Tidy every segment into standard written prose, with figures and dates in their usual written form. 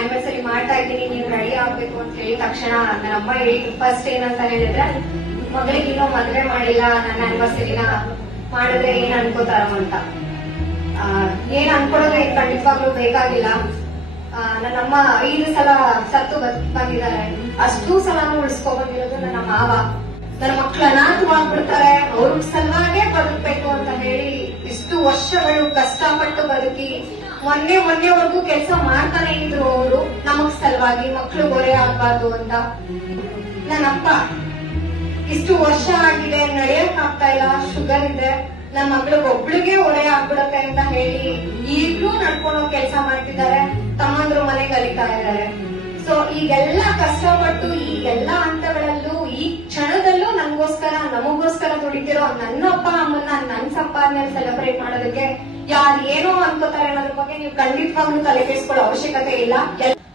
Anniversary ಮಾಡ್ತಾ ಇದ್ದೀನಿ, ನೀವು ರೆಡಿ ಆಗ್ಬೇಕು ಅಂತ ಹೇಳಿದ ತಕ್ಷಣ ನನ್ನ ಅಮ್ಮ ಫಸ್ಟ್ ಏನಂತ ಹೇಳಿದ್ರೆ, ಮಗಳಿಗೆ ಇನ್ನೂ ಮದ್ವೆ ಮಾಡಿಲ್ಲ, ನನ್ನ ಆನಿವರ್ಸರಿನ ಮಾಡಿದ್ರೆ ಏನ್ ಅನ್ಕೋತಾರ ಅಂತ. ಏನ್ ಅನ್ಕೊಳ್ಳೋದು ಖಂಡಿತವಾಗ್ಲೂ ಬೇಕಾಗಿಲ್ಲ. ನನ್ನಮ್ಮ 5 ಸಲ ಸತ್ತು ಬಂದಿದ್ದಾರೆ. ಅಷ್ಟು ಸಲನೂ ಉಳಿಸ್ಕೊ ಬಂದಿರೋದು ನನ್ನ ಮಾವ. ನನ್ನ ಮಕ್ಳು ಅನಾಥವಾಗ್ಬಿಡ್ತಾರೆ, ಅವ್ರ ಸಲುವಾಗೇ ಬದುಕ್ಬೇಕು ಅಂತ ಹೇಳಿ ಇಷ್ಟು ವರ್ಷಗಳು ಕಷ್ಟಪಟ್ಟು ಬದುಕಿ ಮೊನ್ನೆವರೆಗೂ ಕೆಲಸ ಮಾಡ್ತಾನೆ ಇದ್ರು ಅವರು, ನಮಗ್ ಸಲುವಾಗಿ ಮಕ್ಳು ಗೊರೆ ಆಗ್ಬಾರ್ದು ಅಂತ. ನನ್ನಪ್ಪ ಇಷ್ಟು ವರ್ಷ ಆಗಿದೆ, ನಡೆಯಕ್ ಆಗ್ತಾ ಇಲ್ಲ, ಶುಗರ್ ಇದೆ, ನನ್ನ ಮಗಳಿಗೆ ಒಬ್ಳಿಗೆ ಹೊರೆ ಆಗ್ಬಿಡತ್ತೆ ಅಂತ ಹೇಳಿ ಈಗ್ಲೂ ನಡ್ಕೊಂಡು ಕೆಲಸ ಮಾಡ್ತಿದ್ದಾರೆ. ತಮ್ಮಂದ್ರು ಮನೆಗೆ ಅಲಿತಾ ಇದ್ದಾರೆ. ಸೊ ಈಗೆಲ್ಲ ಕಷ್ಟಪಟ್ಟು ಈ ಎಲ್ಲಾ ಹಂತಗಳಲ್ಲೂ ಈ ಕ್ಷಣದಲ್ಲೂ ನಮಗೋಸ್ಕರ ದುಡಿತಿರೋ ನನ್ನ ಅಪ್ಪ ಅಮ್ಮನ್ನ ನನ್ನ ಸಂಪಾದನೆ ಸೆಲೆಬ್ರೇಟ್ ಮಾಡೋದಕ್ಕೆ ಯಾರು ಏನೋ ಅನ್ಕೋತಾರೆ ಅನ್ನೋದ್ರ ಬಗ್ಗೆ ನೀವು ಖಂಡಿತವಾಗ್ಲೂ ತಲೆ ಕೆಡಿಸ್ಕೊಳ್ಳೋ ಅವಶ್ಯಕತೆ ಇಲ್ಲ.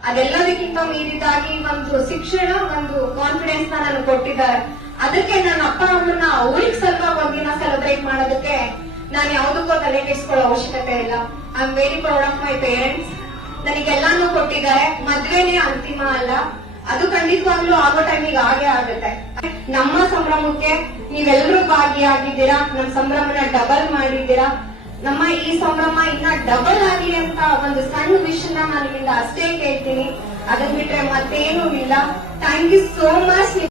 ಅದೆಲ್ಲದಕ್ಕಿಂತ ಮೀರಿದಾಗಿ ಒಂದು ಶಿಕ್ಷಣ, ಒಂದು ಕಾನ್ಫಿಡೆನ್ಸ್ ನಾನು ಕೊಟ್ಟಿದ್ದಾರೆ. ಅದಕ್ಕೆ ನನ್ನ ಅಪ್ಪ ಅಮ್ಮನ್ನ ಅವ್ರಿಗೆ ಸಲುವಾಗಿ ಒಂದಿನ ಸೆಲೆಬ್ರೇಟ್ ಮಾಡೋದಕ್ಕೆ ನಾನು ಯಾವ್ದಕ್ಕೂ ತಲೆ ಕೆಡಿಸ್ಕೊಳ್ಳೋ ಅವಶ್ಯಕತೆ ಇಲ್ಲ. I am very proud of my parents. ನನಗೆಲ್ಲಾನು ಕೊಟ್ಟಿದ್ದಾರೆ. ಮದ್ವೆನೇ ಅಂತಿಮ ಅಲ್ಲ, ಅದು ಖಂಡಿತವಾಗ್ಲೂ ಆಗೋ ಟೈಮಿಗೆ ಆಗೇ ಆಗುತ್ತೆ. ನಮ್ಮ ಸಂಭ್ರಮಕ್ಕೆ ನೀವೆಲ್ಲರೂ ಭಾಗಿಯಾಗಿದ್ದೀರಾ, ನಮ್ಮ ಸಂಭ್ರಮನ ಡಬಲ್ ಮಾಡಿದ್ದೀರಾ. ನಮ್ಮ ಈ ಸಂಭ್ರಮ ಇನ್ನ ಡಬಲ್ ಆಗಿ ಅಂತ ಒಂದು ಸಣ್ಣ ವಿಷಯನ ನಾನು ನಿಮ್ಮಿಂದ ಅಷ್ಟೇ ಕೇಳ್ತೀನಿ. ಅದನ್ ಬಿಟ್ರೆ ಮತ್ತೇನೂ ಇಲ್ಲ. Thank you so much.